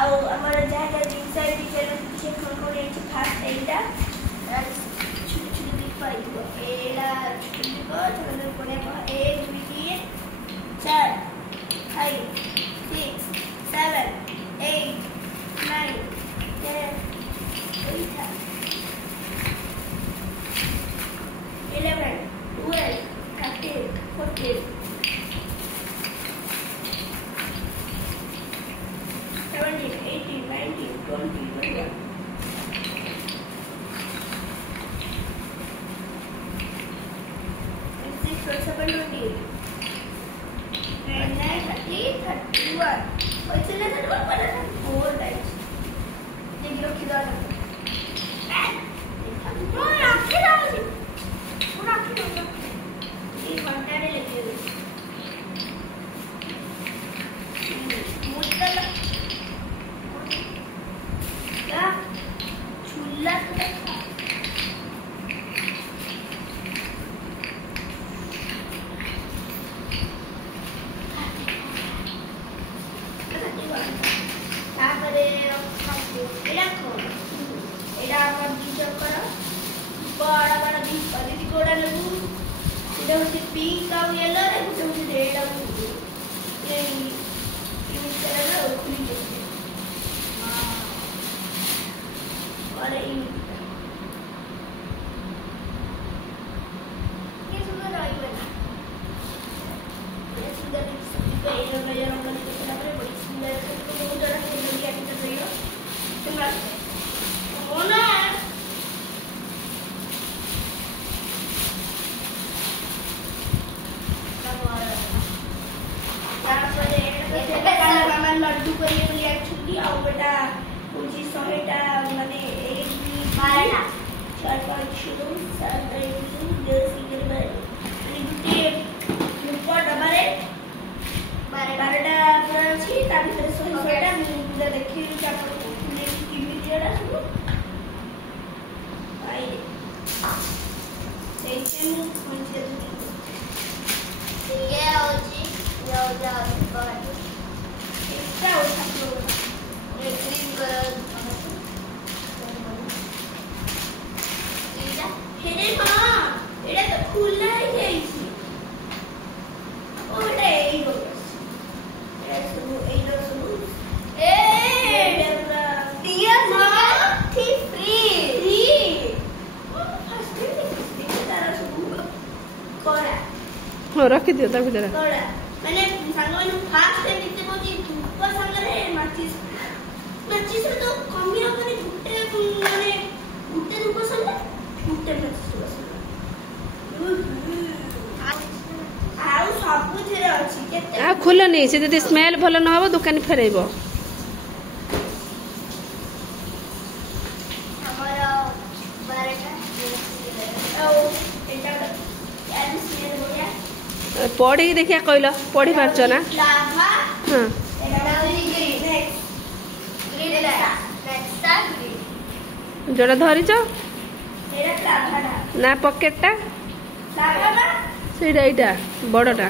ଆଉ ଆମର ଯାହା ଜିନିଷ ଏଠି କିଛି କ'ଣ ଫାଷ୍ଟ ଏଇଟା ଛୋଟ ଛୋଟ ଦୀପ ହେଇଥିବ ଏଇଟା ଛୋଟ ଦୀପ ଛୋଟ ପଡ଼ିବ 1 2 3 4 5 6 7 8 9 10 11 12 13 14 17 18 19 20 21 7 20 9 30 31 चले 4 टाइम्स देखिए रखी दो पिंक और येलो रे मुझे रेड और ये कलर है खुली जैसे और ये सुंदर आई है ये सुंदर पे ये रंग निकला है बड़ी सुंदर है तो बहुत ज्यादा सुंदर है कितना सही हो सुंदर होना लड्डू करिए छुट्टी आउ बेटा पूजी 100टा माने 1 2 12 4 5 6 7 8 9 10 11 अनि गुटे ऊपर डबारे 12टा पूरा अछि ता भीतर 100टा पूरा देखि कि आपन टीवी दियाडा सब आई सेइसे मु म्हणजे ये होची यो जाओ बाहर क्या होता है ये ग्रीन कलर एटा हेरे मां एटा तो खुला ही जाईसी ओटा एई हो ए सब ए डियर मां थी फ्री फर्स्ट टाइम तारा सब कोड़ा हो रखी दियो ता भीतर कोड़ा मैंने सांगवन फास्ट टाइम दिखते पहुंची धूप संगरे माचिस रे तो कमी अपने गुटे माने गुटे धूप संग गुटे माचिस आउ सब थेरे अछि केते आ खुल नहीं से जदी स्मेल भलो न होबो दुकान फेरैबो हमारा 12टा ओ एटा यार स्मेल हो गया पढ़ी देखिया कहलो पढ़ी पारछ ना लाभा हां जोड़ा धरिच ना पकेटटा सेटा एटा बड़टा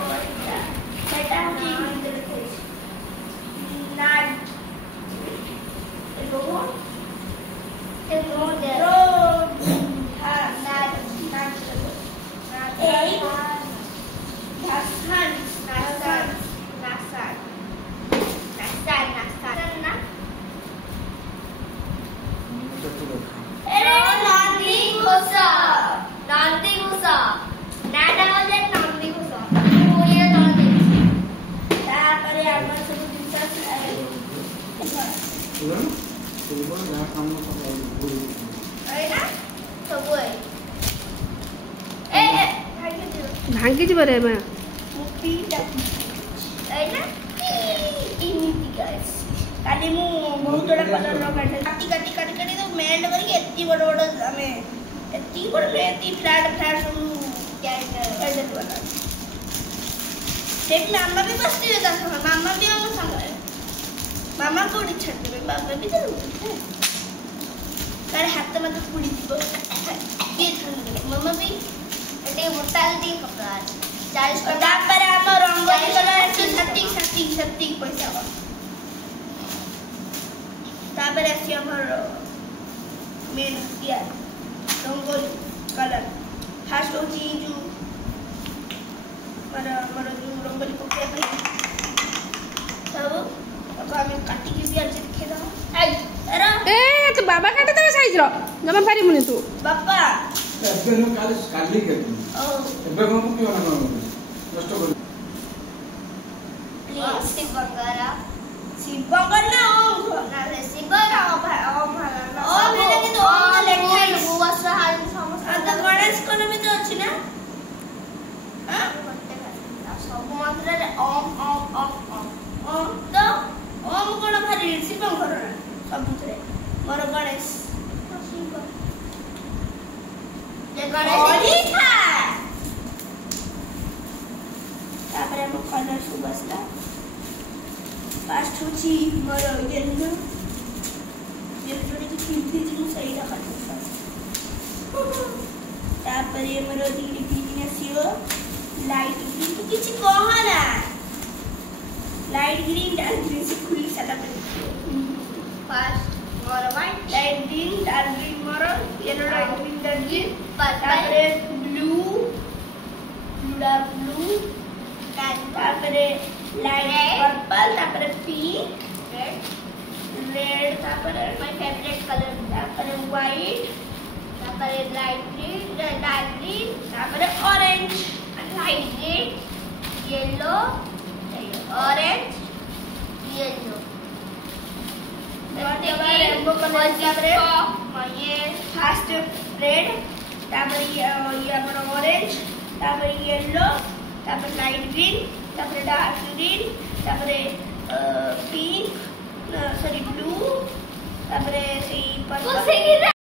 भांगी जी बरे मैं काली मु बहुत बड़ा कलर रो काटी काटी काटी काटी तो मेल्ट करके एत्ती बड़ बड़ हमें एत्ती बड़ एत्ती फ्लैट फ्लैट सब क्या ऐसे बना देख मामा भी बसती है दस मामा भी हम संग मामा को छट में बाबा भी तो करे हाथ में तो पूरी दीबो ये मामा भी एटे मोटाल दी कपड़ा 40 का पर हम रंगोली कलर 60 पैसा तापर आसी हमर मेन हथियार रंगोली कलर फास्ट होची जो मर जो रंगोली पके पे सब हम काटी के भी आज देखे दो आई अरे ए तो बाबा काटे तो साइज रो जमा पारी मुनी तू बापा एबे नो काली के ओ एबे हम क्यों ना नष्ट कर शिवंकर ना ओम ना रे शिवर ओम है कि तो ओम लेखा है बुवास हाल समस्या तो गणेश कोन में तो अछि ना हां सब मंत्र रे ओम ओम ओम ओम तो ओम कोन भारी शिवंकर ना सबुतरे मोर गणेश शिव ये गणेश था तापर हम कलर सुबसला फास्ट होची मोर येलो की खिलती थी सही रखा तापर ये मोर दीदी बिजनेस यो लाइट ग्रीन तो किछि कहला लाइट ग्रीन डार्क ग्रीन से खुली सादा पर फास्ट मोर white light green dark green मोर yellow light green dark green तापर ब्लू डार्क ब्लू तापर लाइट पर्पल तापर पिंक रेड तापर माय फेवरेट कलर तापर व्हाइट तापर लाइट ग्रीन डार्क ग्रीन तापर orange light green yellow orange yellow rainbow colour तापर ये फर्स्ट रेड तापर ये हमर ऑरेंज तापर येलो तापर लाइट ग्रीन तापर डार्क ग्रीन तापर पिंक सॉरी ब्लू तापर से पर्पल